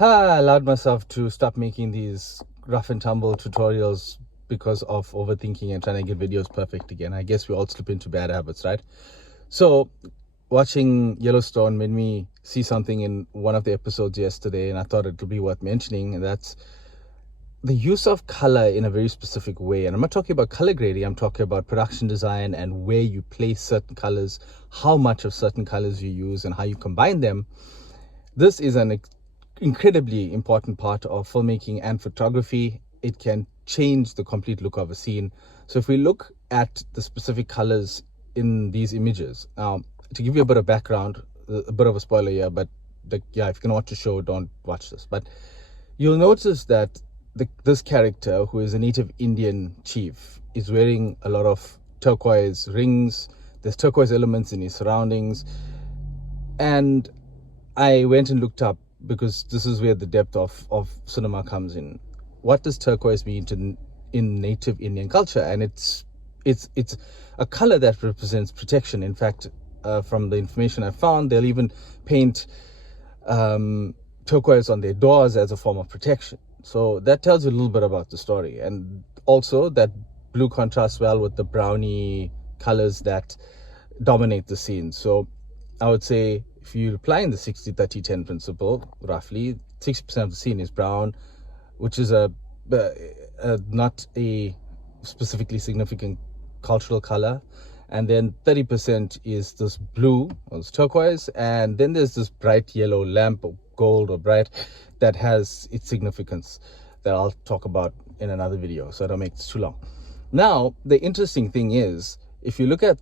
I allowed myself to stop making these rough and tumble tutorials because of overthinking and trying to get videos perfect again. I guess we all slip into bad habits, right? So watching Yellowstone made me see something in one of the episodes yesterday, and I thought it would be worth mentioning, and that's the use of color in a very specific way. And I'm not talking about color grading, I'm talking about production design and where you place certain colors, how much of certain colors you use, and how you combine them. This is an incredibly important part of filmmaking and photography. It can change the complete look of a scene. So if we look at the specific colors in these images, now to give you a bit of background, a bit of a spoiler here, but yeah, if you can watch the show, don't watch this. But you'll notice that this character, who is a native Indian chief, is wearing a lot of turquoise rings. There's turquoise elements in his surroundings. And I went and looked up, because this is where the depth of cinema comes in. What does turquoise mean in native Indian culture? And it's a color that represents protection. In fact, from the information I found, they'll even paint turquoise on their doors as a form of protection. So that tells you a little bit about the story. And also that blue contrasts well with the browny colors that dominate the scene. So I would say, if you're applying the 60-30-10 principle, roughly 60% of the scene is brown, which is not a specifically significant cultural color. And then 30% is this blue, or this turquoise, and then there's this bright yellow lamp, or gold, or bright, that has its significance that I'll talk about in another video, so I don't make this too long. Now, the interesting thing is, if you look at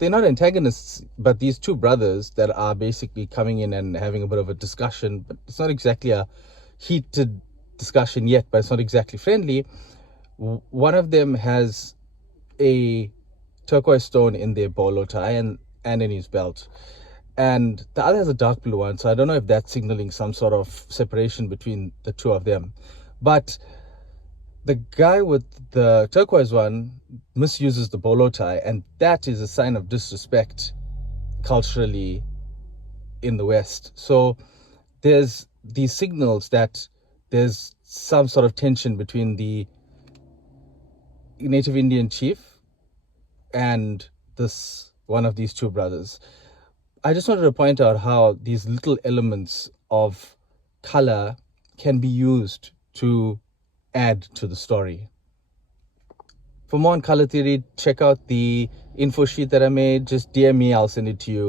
they're not antagonists, but these two brothers that are basically coming in and having a bit of a discussion, but it's not exactly a heated discussion yet, but it's not exactly friendly. One of them has a turquoise stone in their bolo tie and in his belt, and the other has a dark blue one. So I don't know if that's signaling some sort of separation between the two of them. But the guy with the turquoise one misuses the bolo tie, and that is a sign of disrespect culturally in the West. So there's these signals that there's some sort of tension between the native Indian chief and one of these two brothers. I just wanted to point out how these little elements of color can be used to add to the story. For more on color theory, check out the info sheet that I made. Just DM me, I'll send it to you.